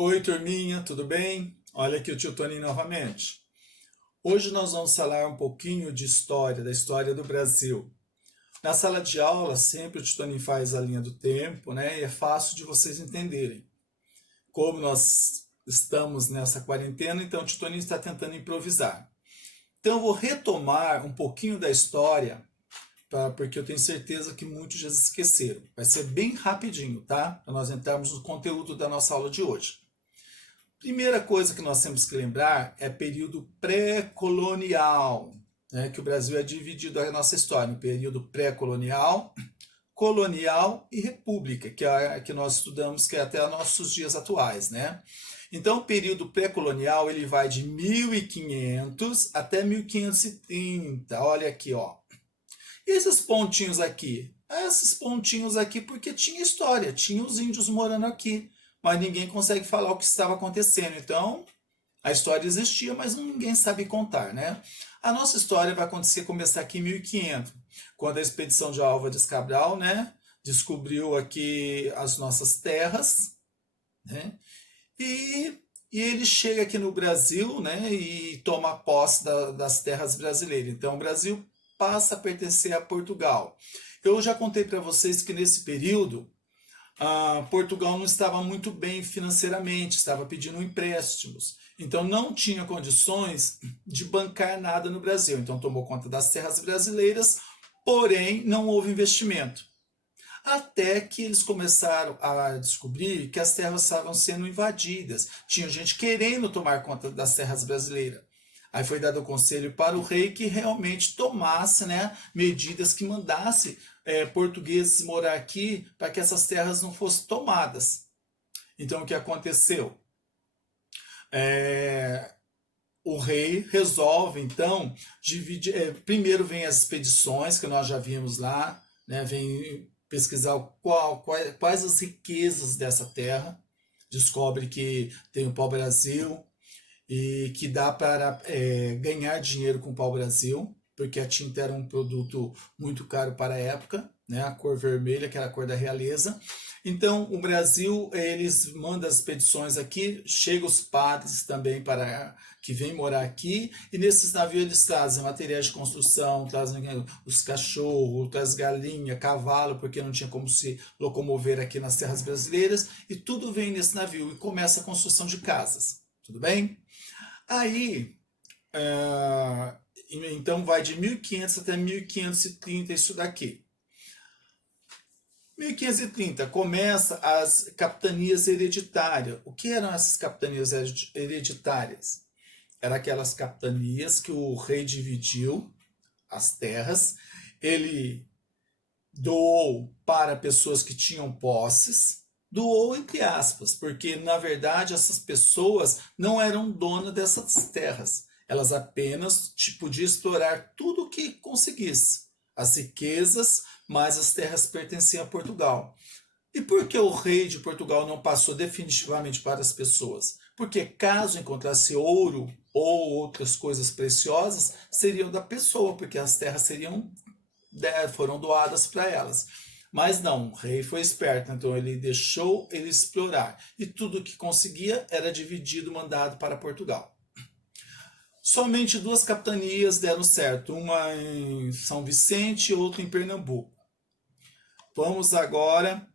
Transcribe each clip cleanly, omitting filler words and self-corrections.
Oi, turminha, tudo bem? Olha aqui o tio Toninho novamente. Hoje nós vamos falar um pouquinho de história, da história do Brasil. Na sala de aula, sempre o tio Toninho faz a linha do tempo, né? E é fácil de vocês entenderem. Como nós estamos nessa quarentena, então o tio Toninho está tentando improvisar. Então eu vou retomar um pouquinho da história, porque eu tenho certeza que muitos já esqueceram. Vai ser bem rapidinho, tá? Para nós entrarmos no conteúdo da nossa aula de hoje. Primeira coisa que nós temos que lembrar é período pré-colonial, né, que o Brasil é dividido a nossa história em período pré-colonial, colonial e república, que é a que nós estudamos, que é até nossos dias atuais, né? Então, o período pré-colonial ele vai de 1500 até 1530. Olha aqui, ó. E esses pontinhos aqui? Esses pontinhos aqui porque tinha história, tinha os índios morando aqui, mas ninguém consegue falar o que estava acontecendo. Então, a história existia, mas ninguém sabe contar, né? A nossa história vai começar aqui em 1500, quando a expedição de Álvares Cabral, né, descobriu aqui as nossas terras, né? E, e ele chega aqui no Brasil, né, e toma posse das terras brasileiras. Então, o Brasil passa a pertencer a Portugal. Eu já contei para vocês que nesse período Portugal não estava muito bem financeiramente, estava pedindo empréstimos. Então não tinha condições de bancar nada no Brasil. Então tomou conta das terras brasileiras, porém não houve investimento. Até que eles começaram a descobrir que as terras estavam sendo invadidas. Tinha gente querendo tomar conta das terras brasileiras. Aí foi dado o conselho para o rei que realmente tomasse, né, medidas que mandasse portugueses morar aqui para que essas terras não fossem tomadas. Então o que aconteceu? O rei resolve então dividir. Primeiro vem as expedições que nós já vimos lá, né, vem pesquisar quais as riquezas dessa terra, descobre que tem o pau-brasil e que dá para ganhar dinheiro com o pau-brasil, porque a tinta era um produto muito caro para a época, né? A cor vermelha, que era a cor da realeza. Então, o Brasil, eles mandam as expedições aqui, chegam os padres também para que vêm morar aqui, e nesses navios eles trazem materiais de construção, trazem os cachorros, trazem galinha, cavalo, porque não tinha como se locomover aqui nas terras brasileiras, e tudo vem nesse navio, e começa a construção de casas. Tudo bem? Aí, então vai de 1500 até 1530 isso daqui. 1530 começa as capitanias hereditárias. O que eram essas capitanias hereditárias? Eram aquelas capitanias que o rei dividiu as terras, ele doou para pessoas que tinham posses, doou entre aspas, porque na verdade essas pessoas não eram donas dessas terras, elas apenas podiam explorar tudo o que conseguisse, as riquezas, mas as terras pertenciam a Portugal. E por que o rei de Portugal não passou definitivamente para as pessoas? Porque caso encontrasse ouro ou outras coisas preciosas, seriam da pessoa, porque as terras foram doadas para elas. Mas não, o rei foi esperto, então ele deixou ele explorar. E tudo que conseguia era dividido, mandado para Portugal. Somente duas capitanias deram certo, uma em São Vicente e outra em Pernambuco. Vamos agora.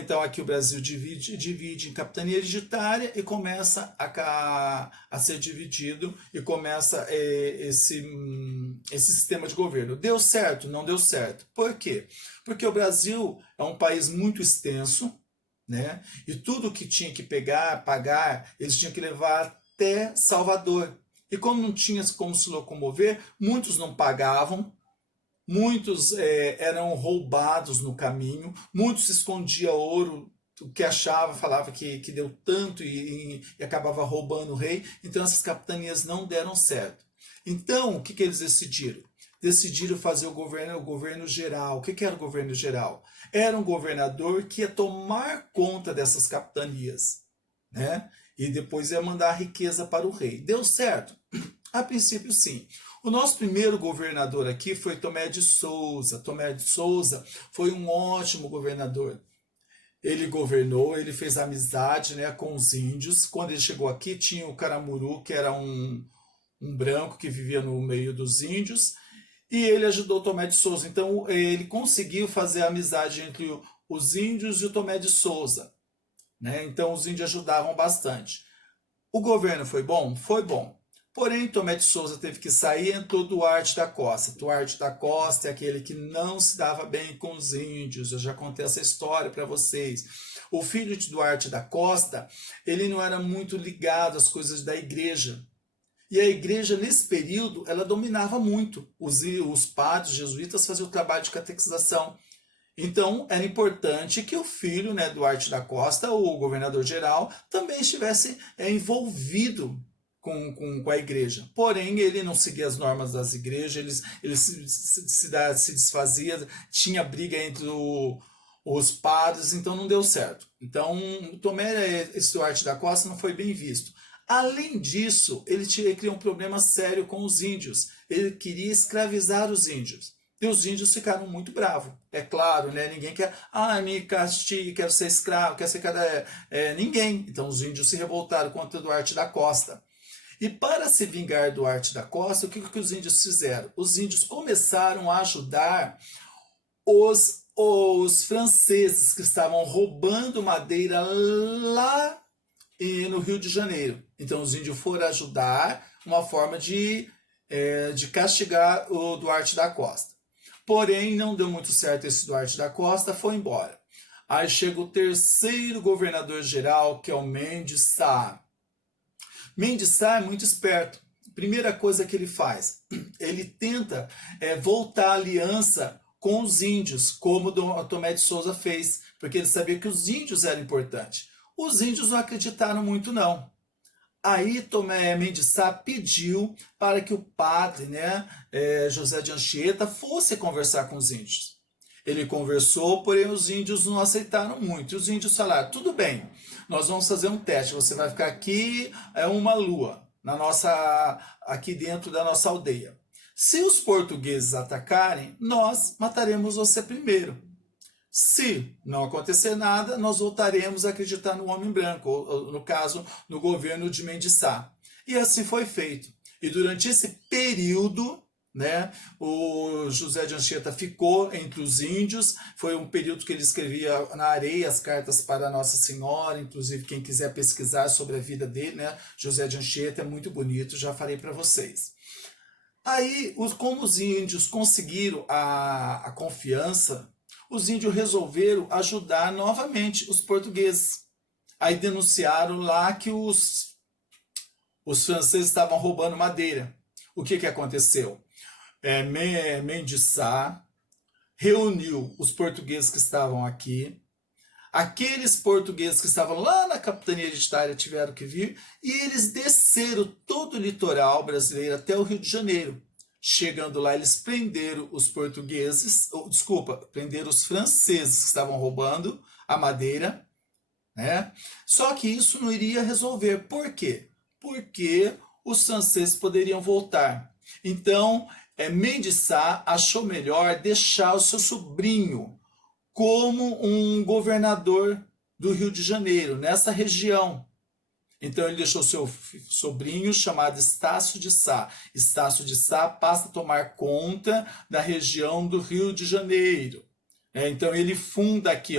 Então aqui o Brasil divide em capitania hereditária e começa a ser dividido e começa esse sistema de governo. Deu certo? Não deu certo. Por quê? Porque o Brasil é um país muito extenso, né? E tudo que tinha que pagar, eles tinham que levar até Salvador. E como não tinha como se locomover, muitos não pagavam, muitos eram roubados no caminho, muitos escondiam ouro, o que achava, falava que deu tanto e acabava roubando o rei. Então essas capitanias não deram certo. Então o que eles decidiram? Decidiram fazer o governo geral. O que era o governo geral? Era um governador que ia tomar conta dessas capitanias, né? E depois ia mandar a riqueza para o rei. Deu certo? A princípio, sim. O nosso primeiro governador aqui foi Tomé de Souza. Tomé de Souza foi um ótimo governador. Ele governou, ele fez amizade, né, com os índios. Quando ele chegou aqui, tinha o Caramuru, que era um branco que vivia no meio dos índios, e ele ajudou Tomé de Souza. Então, ele conseguiu fazer amizade entre os índios e o Tomé de Souza, né? Então, os índios ajudavam bastante. O governo foi bom? Foi bom. Porém, Tomé de Souza teve que sair e entrou Duarte da Costa. Duarte da Costa é aquele que não se dava bem com os índios. Eu já contei essa história para vocês. O filho de Duarte da Costa, ele não era muito ligado às coisas da igreja. E a igreja, nesse período, ela dominava muito. Os padres jesuítas faziam o trabalho de catequização. Então, era importante que o filho, né, Duarte da Costa, o governador geral, também estivesse envolvido com a igreja. Porém, ele não seguia as normas das igrejas, ele se desfazia, tinha briga entre os padres, então não deu certo. Então, Tomé, esse Duarte da Costa, não foi bem visto. Além disso, ele criou um problema sério com os índios. Ele queria escravizar os índios. E os índios ficaram muito bravos. É claro, né? Ninguém quer, me castigue, quero ser escravo, quero ser ninguém. Então os índios se revoltaram contra Duarte da Costa. E para se vingar do Duarte da Costa, o que os índios fizeram? Os índios começaram a ajudar os franceses que estavam roubando madeira lá no Rio de Janeiro. Então os índios foram ajudar, uma forma de castigar o Duarte da Costa. Porém, não deu muito certo esse Duarte da Costa, foi embora. Aí chega o terceiro governador geral, que é o Mendes Sá. Mendes Sá é muito esperto. Primeira coisa que ele faz, ele tenta voltar a aliança com os índios, como Tomé de Souza fez, porque ele sabia que os índios eram importantes. Os índios não acreditaram muito, não. Aí Mendes Sá pediu para que o padre, né, José de Anchieta, fosse conversar com os índios. Ele conversou, porém os índios não aceitaram muito. E os índios falaram, tudo bem, nós vamos fazer um teste, você vai ficar aqui uma lua, aqui dentro da nossa aldeia. Se os portugueses atacarem, nós mataremos você primeiro. Se não acontecer nada, nós voltaremos a acreditar no homem branco, ou no caso, no governo de Mendes Sá. E assim foi feito. E durante esse período, né, o José de Anchieta ficou entre os índios. Foi um período que ele escrevia na areia as cartas para Nossa Senhora. Inclusive, quem quiser pesquisar sobre a vida dele, né, José de Anchieta é muito bonito, já falei para vocês. Aí, como os índios conseguiram a confiança, os índios resolveram ajudar novamente os portugueses. Aí denunciaram lá que os franceses estavam roubando madeira. O que aconteceu? Mendes Sá reuniu os portugueses que estavam aqui. Aqueles portugueses que estavam lá na capitania hereditária tiveram que vir e eles desceram todo o litoral brasileiro até o Rio de Janeiro. Chegando lá, eles prenderam os prenderam os franceses que estavam roubando a madeira, né? Só que isso não iria resolver. Por quê? Porque os franceses poderiam voltar. Então, Mendes Sá achou melhor deixar o seu sobrinho como um governador do Rio de Janeiro, nessa região. Então ele deixou seu sobrinho chamado Estácio de Sá. Estácio de Sá passa a tomar conta da região do Rio de Janeiro. Então ele funda aqui,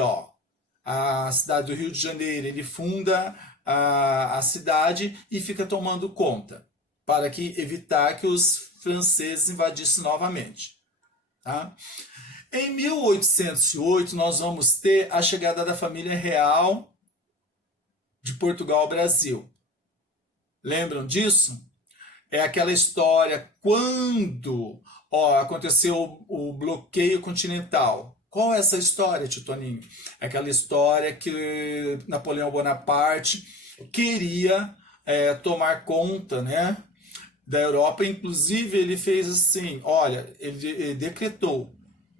a cidade do Rio de Janeiro. Ele funda a cidade e fica tomando conta para evitar que os franceses invadissem novamente. Tá? Em 1808 nós vamos ter a chegada da família real de Portugal ao Brasil. Lembram disso? É aquela história quando aconteceu o bloqueio continental. Qual é essa história, tio Toninho? É aquela história que Napoleão Bonaparte queria tomar conta, né, da Europa. Inclusive ele fez assim, ele decretou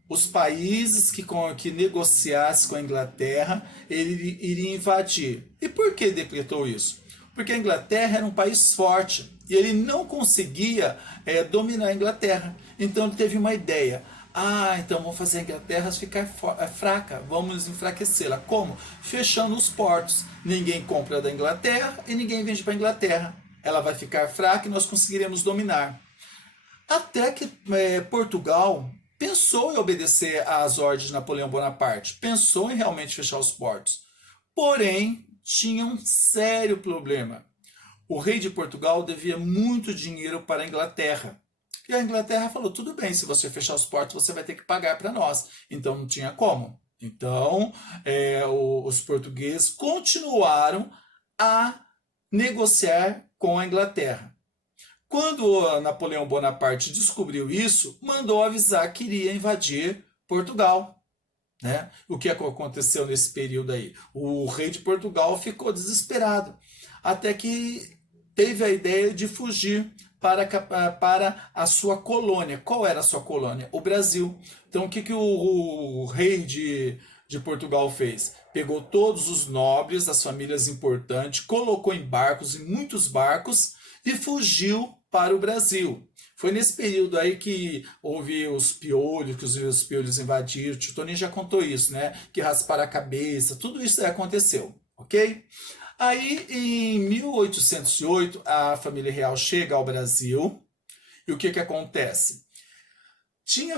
os países que negociassem com a Inglaterra, ele iria invadir. E por que decretou isso? Porque a Inglaterra era um país forte e ele não conseguia dominar a Inglaterra. Então ele teve uma ideia. Ah, então vamos fazer a Inglaterra ficar fraca, vamos enfraquecê-la. Como? Fechando os portos. Ninguém compra da Inglaterra e ninguém vende para a Inglaterra. Ela vai ficar fraca e nós conseguiremos dominar. Até que Portugal pensou em obedecer às ordens de Napoleão Bonaparte, pensou em realmente fechar os portos. Porém, tinha um sério problema. O rei de Portugal devia muito dinheiro para a Inglaterra. E a Inglaterra falou: tudo bem, se você fechar os portos, você vai ter que pagar para nós. Então não tinha como. Então os portugueses continuaram a negociar com a Inglaterra. Quando Napoleão Bonaparte descobriu isso, mandou avisar que iria invadir Portugal. Né? O que aconteceu nesse período aí? O rei de Portugal ficou desesperado, até que teve a ideia de fugir para a sua colônia. Qual era a sua colônia? O Brasil. Então o que o rei de Portugal fez? Pegou todos os nobres, as famílias importantes, colocou em barcos, em muitos barcos, e fugiu para o Brasil. Foi nesse período aí que houve os piolhos, que os piolhos invadiram. O Toninho já contou isso, né? Que rasparam a cabeça, tudo isso aconteceu, ok? Aí, em 1808, a família real chega ao Brasil. E o que acontece? Tinha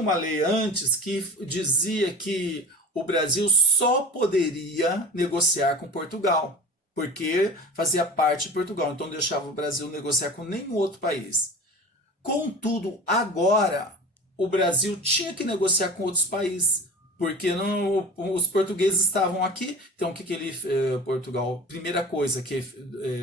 uma lei antes que dizia que o Brasil só poderia negociar com Portugal, porque fazia parte de Portugal, então deixava o Brasil negociar com nenhum outro país. Contudo, agora o Brasil tinha que negociar com outros países, porque não, os portugueses estavam aqui. Então, o que ele, Portugal, primeira coisa que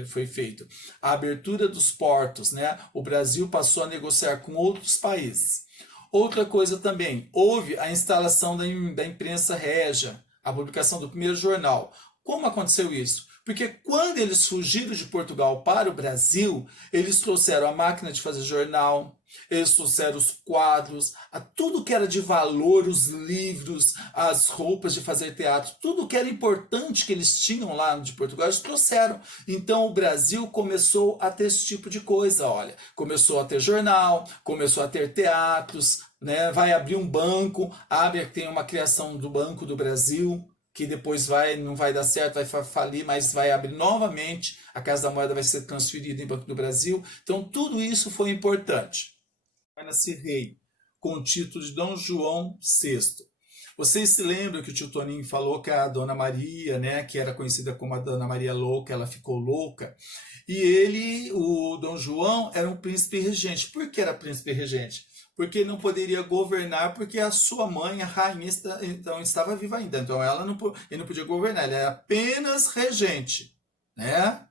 foi feito, a abertura dos portos, né? O Brasil passou a negociar com outros países. Outra coisa também, houve a instalação da imprensa régia, a publicação do primeiro jornal. Como aconteceu isso? Porque quando eles fugiram de Portugal para o Brasil, eles trouxeram a máquina de fazer jornal, eles trouxeram os quadros, tudo que era de valor, os livros, as roupas de fazer teatro, tudo que era importante que eles tinham lá de Portugal, eles trouxeram. Então o Brasil começou a ter esse tipo de coisa, olha. Começou a ter jornal, começou a ter teatros, né? Vai abrir um banco, tem uma criação do Banco do Brasil, que depois não vai dar certo, vai falir, mas vai abrir novamente, a Casa da Moeda vai ser transferida em Banco do Brasil. Então tudo isso foi importante. Vai nascer rei, com o título de Dom João VI. Vocês se lembram que o tio Toninho falou que a Dona Maria, né, que era conhecida como a Dona Maria Louca, ela ficou louca. E ele, o Dom João, era um príncipe regente. Por que era príncipe regente? Porque ele não poderia governar, porque a sua mãe, a rainha, então, estava viva ainda. Então ele não podia governar, ele era apenas regente. Né?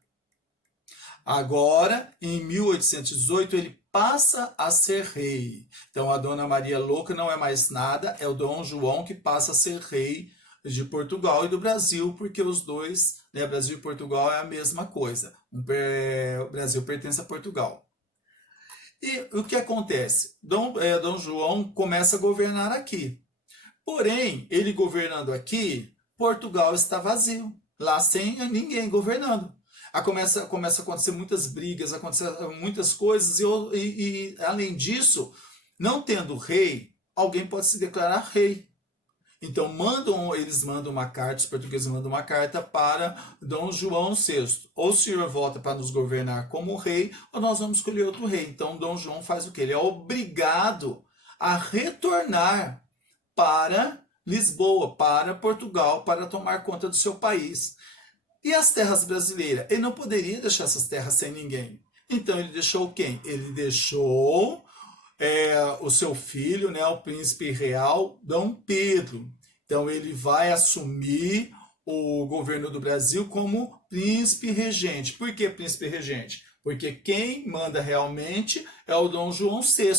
Agora, em 1818, ele passa a ser rei. Então a Dona Maria Louca não é mais nada, é o Dom João que passa a ser rei de Portugal e do Brasil, porque os dois, né, Brasil e Portugal é a mesma coisa. O Brasil pertence a Portugal. E o que acontece? Dom João começa a governar aqui. Porém, ele governando aqui, Portugal está vazio, lá sem ninguém governando. Começa a acontecer muitas brigas, acontecer muitas coisas, e além disso, não tendo rei, alguém pode se declarar rei. Então eles mandam uma carta, os portugueses mandam uma carta para Dom João VI. Ou o senhor volta para nos governar como rei, ou nós vamos escolher outro rei. Então Dom João faz o quê? Ele é obrigado a retornar para Lisboa, para Portugal, para tomar conta do seu país. E as terras brasileiras? Ele não poderia deixar essas terras sem ninguém. Então ele deixou quem? Ele deixou o seu filho, né, o príncipe real Dom Pedro. Então ele vai assumir o governo do Brasil como príncipe regente. Por que príncipe regente? Porque quem manda realmente é o Dom João VI.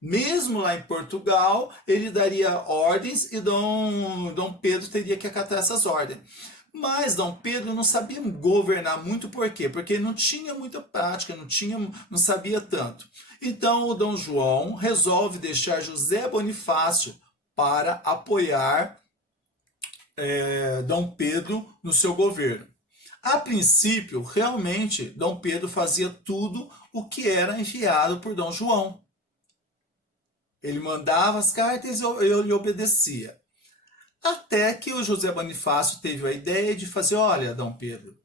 Mesmo lá em Portugal, ele daria ordens e Dom Pedro teria que acatar essas ordens. Mas Dom Pedro não sabia governar muito, por quê? Porque ele não tinha muita prática, não sabia tanto. Então o Dom João resolve deixar José Bonifácio para apoiar Dom Pedro no seu governo. A princípio, realmente, Dom Pedro fazia tudo o que era enviado por Dom João. Ele mandava as cartas e eu lhe obedecia. Até que o José Bonifácio teve a ideia de fazer, olha, Dom Pedro,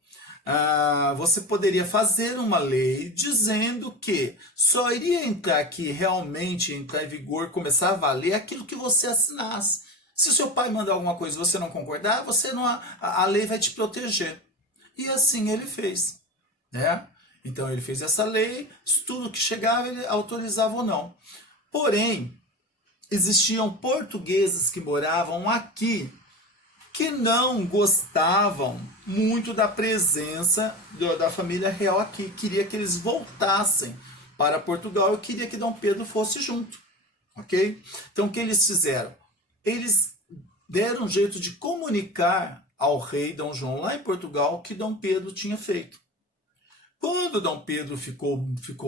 você poderia fazer uma lei dizendo que só iria entrar aqui, realmente entrar em vigor, começar a valer aquilo que você assinasse. Se o seu pai mandar alguma coisa e você não concordar, você não, a lei vai te proteger. E assim ele fez, né? Então ele fez essa lei, tudo que chegava ele autorizava ou não. Porém, existiam portugueses que moravam aqui que não gostavam muito da presença da família real aqui. Queria que eles voltassem para Portugal e queria que Dom Pedro fosse junto, ok? Então o que eles fizeram? Eles deram um jeito de comunicar ao rei Dom João lá em Portugal o que Dom Pedro tinha feito. Quando Dom Pedro ficou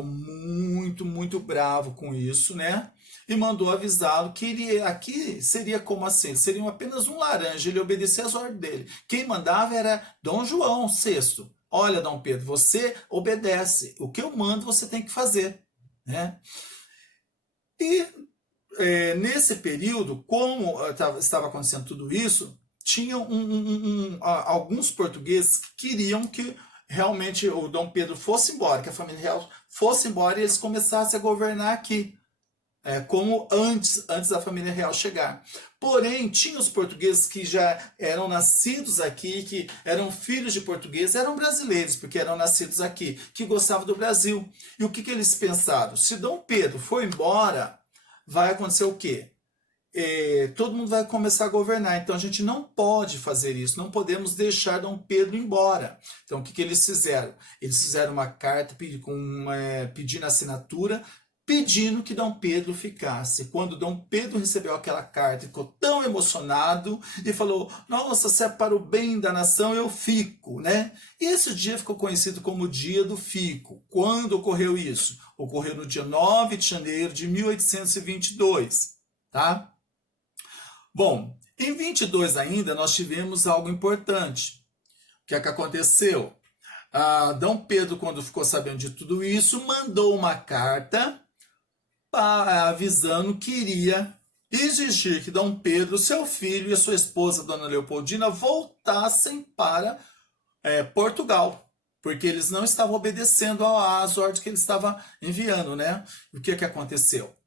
muito bravo com isso, né? E mandou avisá-lo que ele aqui seria como assim? Ele seria apenas um laranja, ele obedecia às ordens dele. Quem mandava era Dom João VI. Olha, Dom Pedro, você obedece. O que eu mando você tem que fazer, né? E nesse período, como estava acontecendo tudo isso, tinham alguns portugueses que queriam que realmente o Dom Pedro fosse embora, que a família real fosse embora e eles começassem a governar aqui, como antes da família real chegar. Porém, tinha os portugueses que já eram nascidos aqui, que eram filhos de portugueses, eram brasileiros, porque eram nascidos aqui, que gostavam do Brasil. E o que eles pensaram? Se Dom Pedro for embora, vai acontecer o quê? Todo mundo vai começar a governar, então a gente não pode fazer isso, não podemos deixar Dom Pedro embora. Então o que eles fizeram? Eles fizeram uma carta pedindo assinatura, pedindo que Dom Pedro ficasse. Quando Dom Pedro recebeu aquela carta, ficou tão emocionado e falou, nossa, se é para o bem da nação, eu fico, né? E esse dia ficou conhecido como o Dia do Fico. Quando ocorreu isso? Ocorreu no dia 9 de janeiro de 1822, tá? Bom, em 22 ainda nós tivemos algo importante. O que é que aconteceu? Dom Pedro, quando ficou sabendo de tudo isso, mandou uma carta avisando que iria exigir que Dom Pedro, seu filho e a sua esposa, Dona Leopoldina, voltassem para Portugal, porque eles não estavam obedecendo às ordens que ele estava enviando, né? O que aconteceu?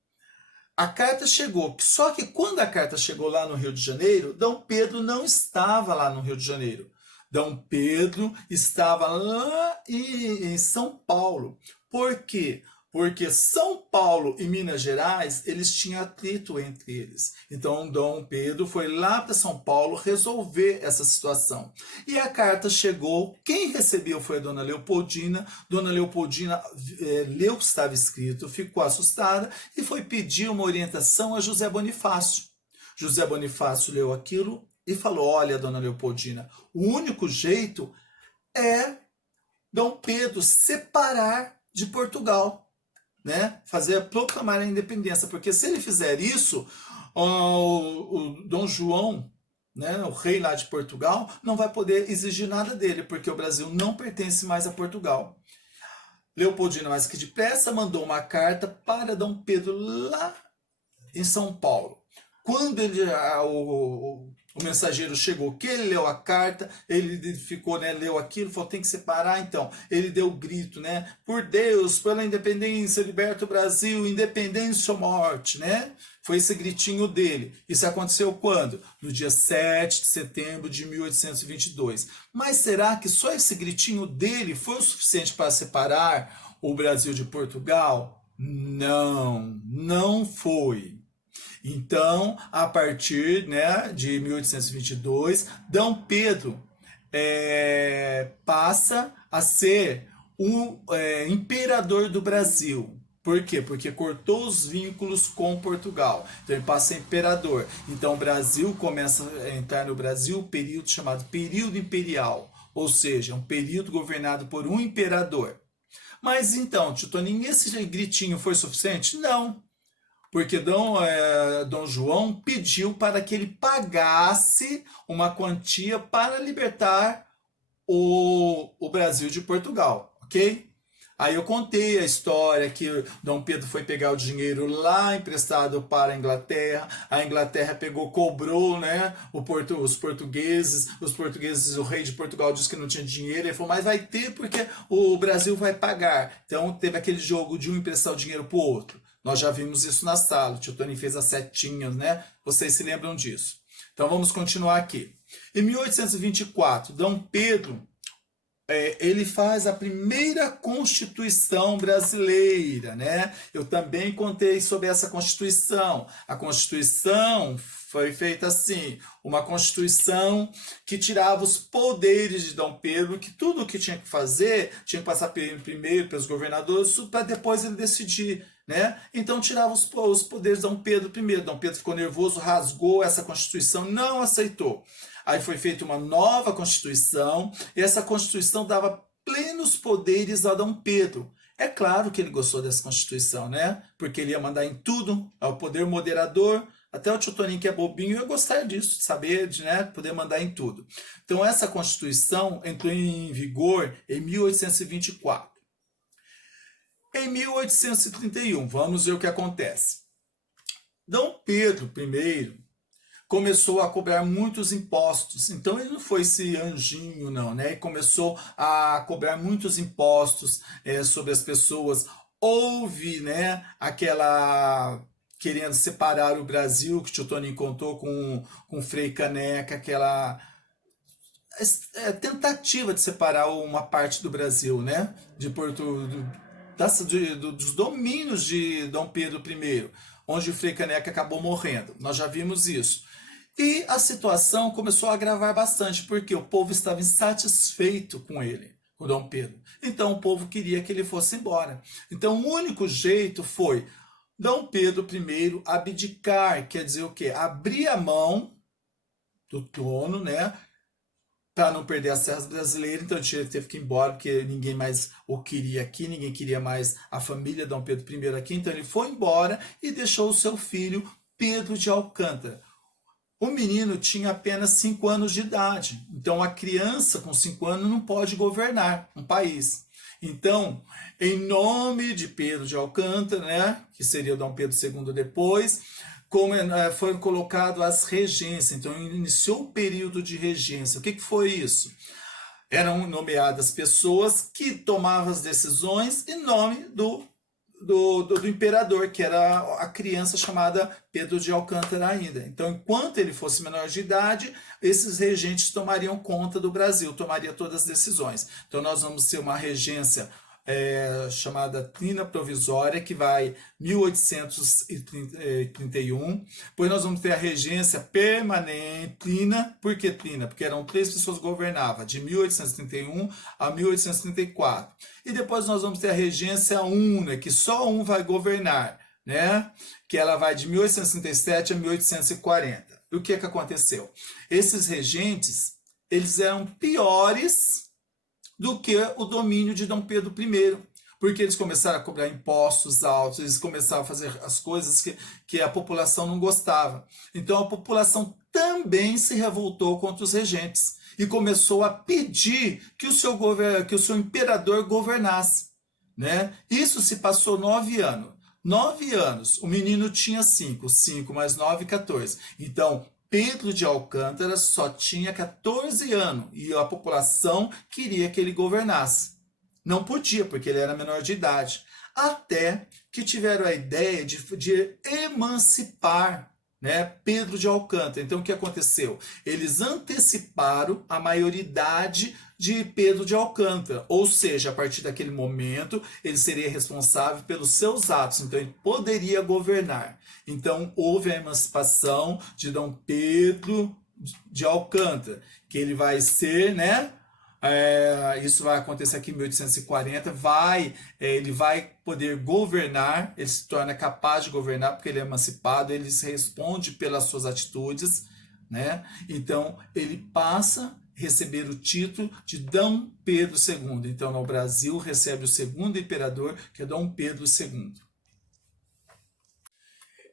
A carta chegou, só que quando a carta chegou lá no Rio de Janeiro, Dom Pedro não estava lá no Rio de Janeiro. Dom Pedro estava lá em São Paulo. Por quê? Porque São Paulo e Minas Gerais, eles tinham atrito entre eles. Então, Dom Pedro foi lá para São Paulo resolver essa situação. E a carta chegou, quem recebeu foi a Dona Leopoldina. Dona Leopoldina leu o que estava escrito, ficou assustada e foi pedir uma orientação a José Bonifácio. José Bonifácio leu aquilo e falou, olha, Dona Leopoldina, o único jeito é Dom Pedro separar de Portugal, né? Proclamar a independência, porque se ele fizer isso, o Dom João, né, o rei lá de Portugal, não vai poder exigir nada dele, porque o Brasil não pertence mais a Portugal. Leopoldina, mais que depressa, mandou uma carta para Dom Pedro lá em São Paulo. Quando o mensageiro chegou, que ele leu a carta, ele ficou, né, leu aquilo, falou, tem que separar, então, ele deu o grito, né, por Deus, pela independência, liberta o Brasil, independência ou morte, né, foi esse gritinho dele. Isso aconteceu quando? No dia 7 de setembro de 1822. Mas será que só esse gritinho dele foi o suficiente para separar o Brasil de Portugal? Não, não foi. Então, a partir, né, de 1822, Dom Pedro passa a ser o imperador do Brasil. Por quê? Porque cortou os vínculos com Portugal. Então ele passa a ser imperador. Então o Brasil começa a entrar no Brasil um período chamado período imperial. Ou seja, um período governado por um imperador. Mas então, tio Toninho, esse gritinho foi suficiente? Não. Porque Dom João pediu para que ele pagasse uma quantia para libertar o Brasil de Portugal, ok? Aí eu contei a história que Dom Pedro foi pegar o dinheiro lá emprestado para a Inglaterra pegou, cobrou, né, os portugueses, o rei de Portugal disse que não tinha dinheiro, ele falou, mas vai ter porque o Brasil vai pagar. Então teve aquele jogo de um emprestar o dinheiro para o outro. Nós já vimos isso na sala, o tio Tony fez as setinhas, né? Vocês se lembram disso. Então vamos continuar aqui. Em 1824, Dom Pedro ele faz a primeira Constituição brasileira, né? Eu também contei sobre essa Constituição. A Constituição foi feita assim, uma Constituição que tirava os poderes de Dom Pedro, que tudo o que tinha que fazer tinha que passar primeiro pelos governadores, para depois ele decidir, né? Então tirava os poderes de Dom Pedro I. Dom Pedro ficou nervoso, rasgou essa Constituição, não aceitou. Aí foi feita uma nova Constituição, e essa Constituição dava plenos poderes a Dom Pedro. É claro que ele gostou dessa Constituição, né? Porque ele ia mandar em tudo, ao poder moderador. Até o tio Toninho, que é bobinho, ia gostar disso, de saber, de, né, poder mandar em tudo. Então essa Constituição entrou em vigor em 1824. Em 1831, vamos ver o que acontece. Dom Pedro I começou a cobrar muitos impostos. Então ele não foi esse anjinho, não, né? Ele começou a cobrar muitos impostos sobre as pessoas. Houve, né, aquela querendo separar o Brasil, que o tio Tony contou com Frei Caneca, aquela tentativa de separar uma parte do Brasil, né? De dos domínios de Dom Pedro I, onde o Frei Caneca acabou morrendo. Nós já vimos isso. E a situação começou a agravar bastante, porque o povo estava insatisfeito com ele, com Dom Pedro. Então o povo queria que ele fosse embora. Então o único jeito foi Dom Pedro I abdicar, quer dizer o quê? Abrir a mão do trono, né? Para não perder as terras brasileiras, então ele teve que ir embora, porque ninguém mais o queria aqui, ninguém queria mais a família Dom Pedro I aqui, então ele foi embora e deixou o seu filho Pedro de Alcântara. O menino tinha apenas 5 anos de idade, então a criança com 5 anos não pode governar um país. Então, em nome de Pedro de Alcântara, né, que seria o Dom Pedro II depois, foram colocadas as regências, então iniciou o período de regência. O que foi isso? Eram nomeadas pessoas que tomavam as decisões em nome do imperador, que era a criança chamada Pedro de Alcântara ainda. Então, enquanto ele fosse menor de idade, esses regentes tomariam conta do Brasil, tomariam todas as decisões. Então, nós vamos ter uma regência chamada trina provisória, que vai 1831. Depois nós vamos ter a regência permanente, trina. Por que trina? Porque eram 3 pessoas que governavam, de 1831 a 1834. E depois nós vamos ter a regência una, que só um vai governar, né? Que ela vai de 1837 a 1840. E o que aconteceu? Esses regentes, eles eram piores do que o domínio de Dom Pedro I, porque eles começaram a cobrar impostos altos, eles começaram a fazer as coisas que a população não gostava. Então a população também se revoltou contra os regentes e começou a pedir que o seu imperador governasse, né? Isso se passou 9 anos. 9 anos, o menino tinha 5 mais 9, 14. Então, Pedro de Alcântara só tinha 14 anos e a população queria que ele governasse. Não podia, porque ele era menor de idade. Até que tiveram a ideia de emancipar, né, Pedro de Alcântara. Então, o que aconteceu? Eles anteciparam a maioridade de Pedro de Alcântara, ou seja, a partir daquele momento, ele seria responsável pelos seus atos, então ele poderia governar. Então, houve a emancipação de Dom Pedro de Alcântara, que ele vai ser, né? Isso vai acontecer aqui em 1840, ele vai poder governar, ele se torna capaz de governar porque ele é emancipado, ele se responde pelas suas atitudes, né? Então ele passa a receber o título de Dom Pedro II. Então no Brasil recebe o segundo imperador, que é Dom Pedro II.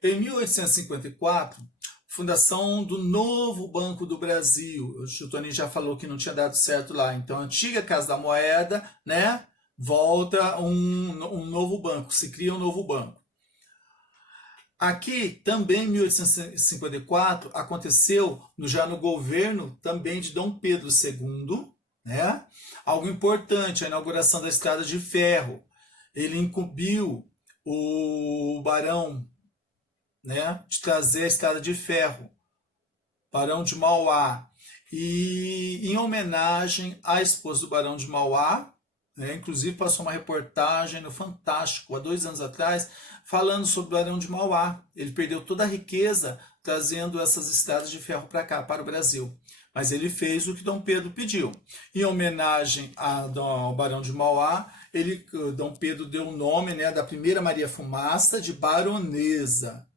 Em 1854, fundação do novo Banco do Brasil. O Tio Tony já falou que não tinha dado certo lá. Então, a antiga Casa da Moeda, né? volta um novo banco, se cria um novo banco. Aqui, também em 1854, aconteceu já no governo também de Dom Pedro II, né? Algo importante, a inauguração da Estrada de Ferro. Ele incumbiu o barão, né, de trazer a Estrada de Ferro, Barão de Mauá. E em homenagem à esposa do Barão de Mauá, né, inclusive passou uma reportagem no Fantástico, há 2 anos atrás, falando sobre o Barão de Mauá. Ele perdeu toda a riqueza trazendo essas estradas de ferro para cá, para o Brasil. Mas ele fez o que Dom Pedro pediu. Em homenagem ao Barão de Mauá, Dom Pedro deu o nome, né, da primeira Maria Fumaça de baronesa.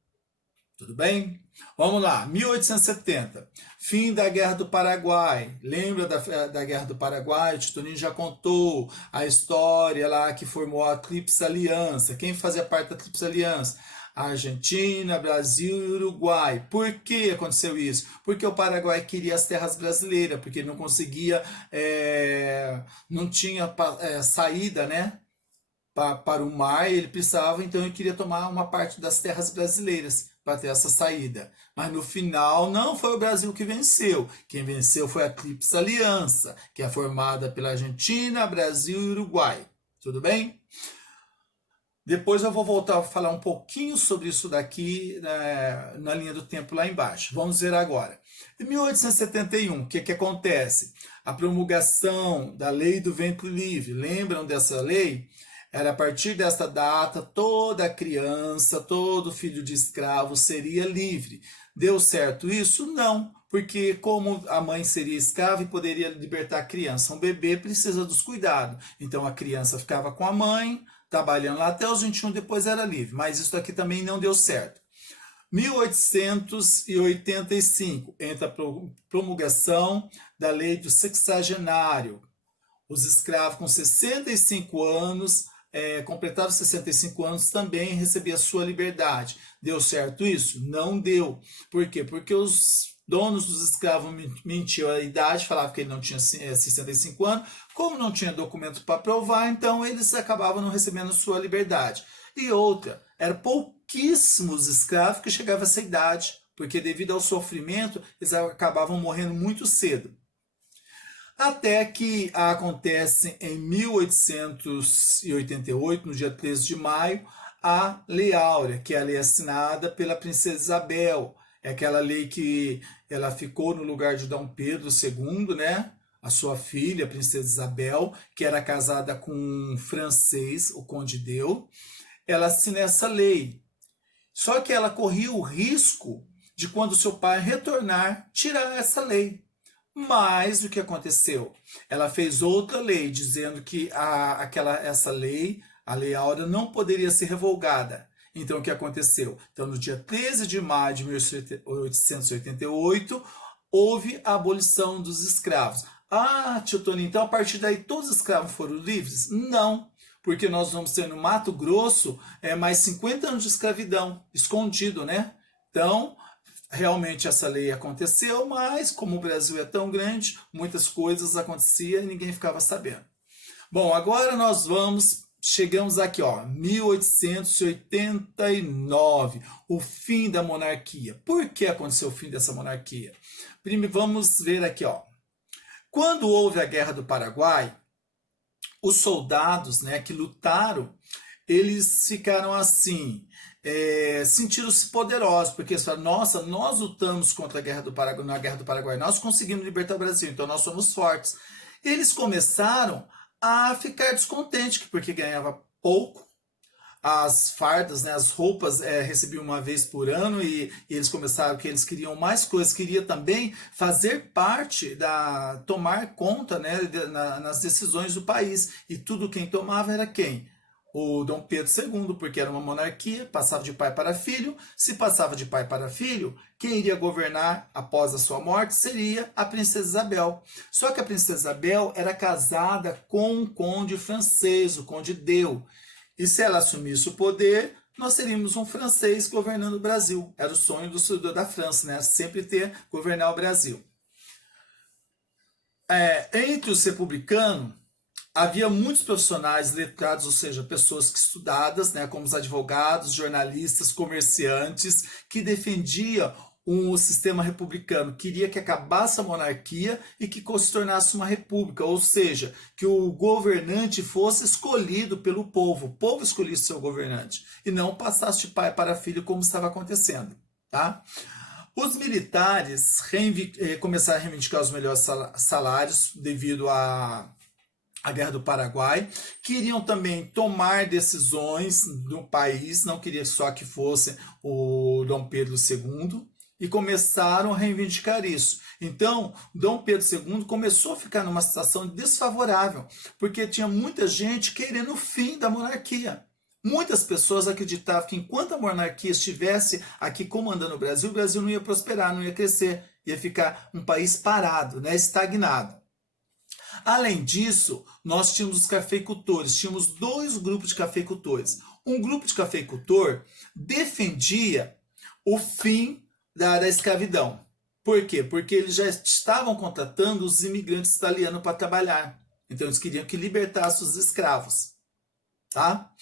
Tudo bem? Vamos lá, 1870, fim da Guerra do Paraguai. Lembra da Guerra do Paraguai? O Titoninho já contou a história lá que formou a Tríplice Aliança. Quem fazia parte da Tríplice Aliança? Argentina, Brasil e Uruguai. Por que aconteceu isso? Porque o Paraguai queria as terras brasileiras, porque não conseguia, não tinha saída, né, para o mar, ele precisava, então ele queria tomar uma parte das terras brasileiras para ter essa saída. Mas no final não foi o Brasil que venceu. Quem venceu foi a Tríplice Aliança, que é formada pela Argentina, Brasil e Uruguai. Tudo bem? Depois eu vou voltar a falar um pouquinho sobre isso daqui, na linha do tempo lá embaixo. Vamos ver agora. Em 1871, o que acontece? A promulgação da Lei do Ventre Livre. Lembram dessa lei? Era a partir desta data, toda criança, todo filho de escravo seria livre. Deu certo isso? Não, porque como a mãe seria escrava e poderia libertar a criança, um bebê precisa dos cuidados. Então a criança ficava com a mãe, trabalhando lá até os 21, depois era livre. Mas isso aqui também não deu certo. 1885, entra a promulgação da lei do sexagenário. Os escravos com 65 anos, completavam 65 anos, também recebiam a sua liberdade. Deu certo isso? Não deu. Por quê? Porque os donos dos escravos mentiam a idade, falavam que ele não tinha 65 anos. Como não tinha documento para provar, então eles acabavam não recebendo a sua liberdade. E outra, eram pouquíssimos escravos que chegavam a essa idade, porque devido ao sofrimento, eles acabavam morrendo muito cedo. Até que acontece em 1888, no dia 13 de maio, a Lei Áurea, que é a lei assinada pela Princesa Isabel. É aquela lei que ela ficou no lugar de Dom Pedro II, né? A sua filha, a Princesa Isabel, que era casada com um francês, o Conde Deu. Ela assina essa lei. Só que ela corria o risco de, quando seu pai retornar, tirar essa lei. Mas o que aconteceu? Ela fez outra lei dizendo que essa lei, a Lei Áurea, não poderia ser revogada. Então o que aconteceu? Então no dia 13 de maio de 1888 houve a abolição dos escravos. Ah, tio Tony, então a partir daí todos os escravos foram livres? Não, porque nós vamos ter no Mato Grosso mais 50 anos de escravidão, escondido, né? Então, realmente essa lei aconteceu, mas como o Brasil é tão grande, muitas coisas aconteciam e ninguém ficava sabendo. Bom, agora chegamos aqui, ó, 1889, o fim da monarquia. Por que aconteceu o fim dessa monarquia? Primeiro, vamos ver aqui, ó. Quando houve a Guerra do Paraguai, os soldados, né, que lutaram, eles ficaram assim, sentiram-se poderosos, porque eles falaram, nossa, nós lutamos contra a Guerra do Paraguai, na Guerra do Paraguai, nós conseguimos libertar o Brasil, então nós somos fortes. Eles começaram a ficar descontentes, porque ganhava pouco, as fardas, né, as roupas recebiam uma vez por ano e eles começaram que eles queriam mais coisas, queria também fazer parte tomar conta, né, nas decisões do país, e tudo quem tomava era quem? O Dom Pedro II, porque era uma monarquia, passava de pai para filho. Se passava de pai para filho, quem iria governar após a sua morte seria a Princesa Isabel. Só que a Princesa Isabel era casada com um conde francês, o Conde Deu. E se ela assumisse o poder, nós teríamos um francês governando o Brasil. Era o sonho do da França, né? Sempre governar o Brasil. Entre os republicanos, Havia muitos profissionais letrados, ou seja, pessoas que estudadas, né, como os advogados, jornalistas, comerciantes, que defendiam um sistema republicano, queria que acabasse a monarquia e que se tornasse uma república, ou seja, que o governante fosse escolhido pelo povo, o povo escolhesse seu governante, e não passasse de pai para filho como estava acontecendo, tá? Os militares começaram a reivindicar os melhores salários devido à Guerra do Paraguai, queriam também tomar decisões no país, não queria só que fosse o Dom Pedro II, e começaram a reivindicar isso. Então, Dom Pedro II começou a ficar numa situação desfavorável, porque tinha muita gente querendo o fim da monarquia. Muitas pessoas acreditavam que enquanto a monarquia estivesse aqui comandando o Brasil não ia prosperar, não ia crescer, ia ficar um país parado, né, estagnado. Além disso, nós tínhamos os cafeicultores, tínhamos dois grupos de cafeicultores. Um grupo de cafeicultor defendia o fim da escravidão. Por quê? Porque eles já estavam contratando os imigrantes italianos para trabalhar. Então eles queriam que libertasse os escravos. Tá?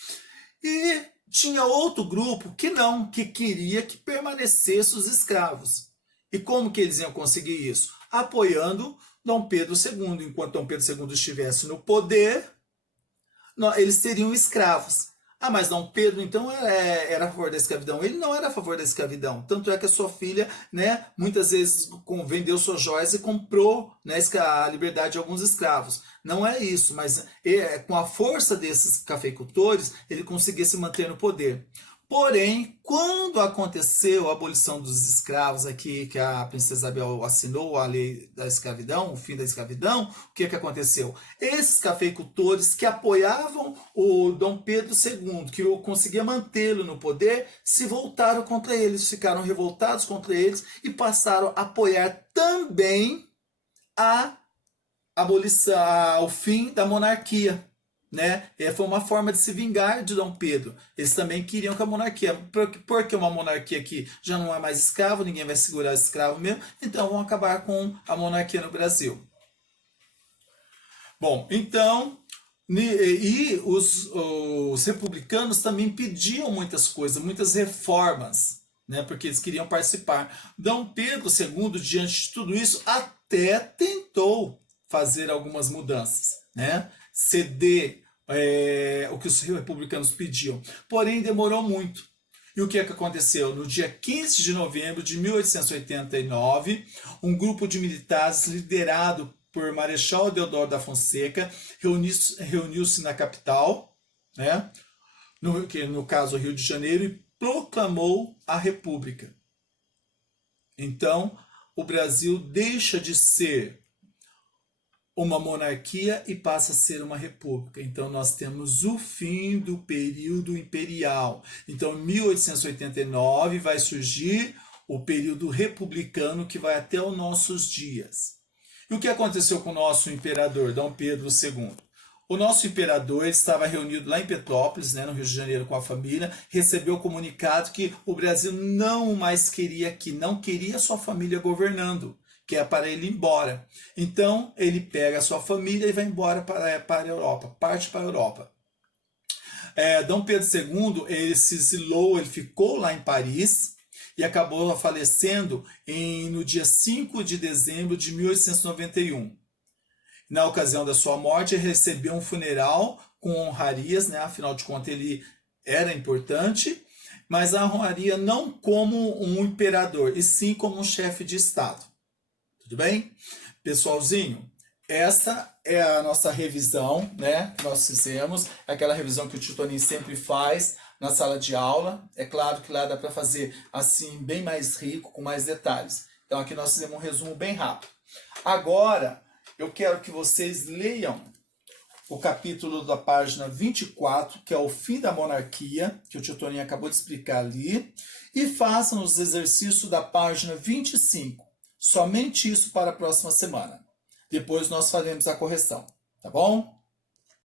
E tinha outro grupo que não, que queria que permanecesse os escravos. E como que eles iam conseguir isso? Apoiando Dom Pedro II. Enquanto Dom Pedro II estivesse no poder, eles seriam escravos. Ah, mas Dom Pedro, então, era a favor da escravidão. Ele não era a favor da escravidão. Tanto é que a sua filha, né, muitas vezes vendeu suas joias e comprou, né, a liberdade de alguns escravos. Não é isso, mas com a força desses cafeicultores, ele conseguia se manter no poder. Porém, quando aconteceu a abolição dos escravos aqui, que a princesa Isabel assinou a lei da escravidão, o fim da escravidão, o que aconteceu? Esses cafeicultores que apoiavam o Dom Pedro II, que conseguia mantê-lo no poder, se voltaram contra eles, ficaram revoltados contra eles e passaram a apoiar também a abolição, o fim da monarquia. Né? Foi uma forma de se vingar de Dom Pedro. Eles também queriam que a monarquia, porque uma monarquia que já não é mais escravo, ninguém vai segurar escravo mesmo, então vão acabar com a monarquia no Brasil. Bom, então, e os republicanos também pediam muitas coisas, muitas reformas, né? Porque eles queriam participar. Dom Pedro II, diante de tudo isso, até tentou fazer algumas mudanças, né? Ceder o que os republicanos pediam. Porém, demorou muito. E o que aconteceu? No dia 15 de novembro de 1889, um grupo de militares liderado por Marechal Deodoro da Fonseca reuniu-se na capital, né? no caso Rio de Janeiro, e proclamou a República. Então, o Brasil deixa de ser uma monarquia e passa a ser uma república. Então nós temos o fim do período imperial. Então em 1889 vai surgir o período republicano que vai até os nossos dias. E o que aconteceu com o nosso imperador, Dom Pedro II? O nosso imperador estava reunido lá em Petrópolis, né, no Rio de Janeiro, com a família, recebeu o comunicado que o Brasil não mais queria aqui, não queria sua família governando, que é para ele ir embora. Então, ele pega a sua família e vai embora para a Europa, parte para a Europa. Dom Pedro II, ele se exilou, ele ficou lá em Paris e acabou falecendo no dia 5 de dezembro de 1891. Na ocasião da sua morte, ele recebeu um funeral com honrarias, né? Afinal de contas, ele era importante, mas a honraria não como um imperador, e sim como um chefe de Estado. Tudo bem? Pessoalzinho, essa é a nossa revisão, né, que nós fizemos, aquela revisão que o tio Toninho sempre faz na sala de aula. É claro que lá dá para fazer assim, bem mais rico, com mais detalhes. Então aqui nós fizemos um resumo bem rápido. Agora, eu quero que vocês leiam o capítulo da página 24, que é o fim da monarquia, que o tio Toninho acabou de explicar ali, e façam os exercícios da página 25. Somente isso para a próxima semana. Depois nós faremos a correção, tá bom?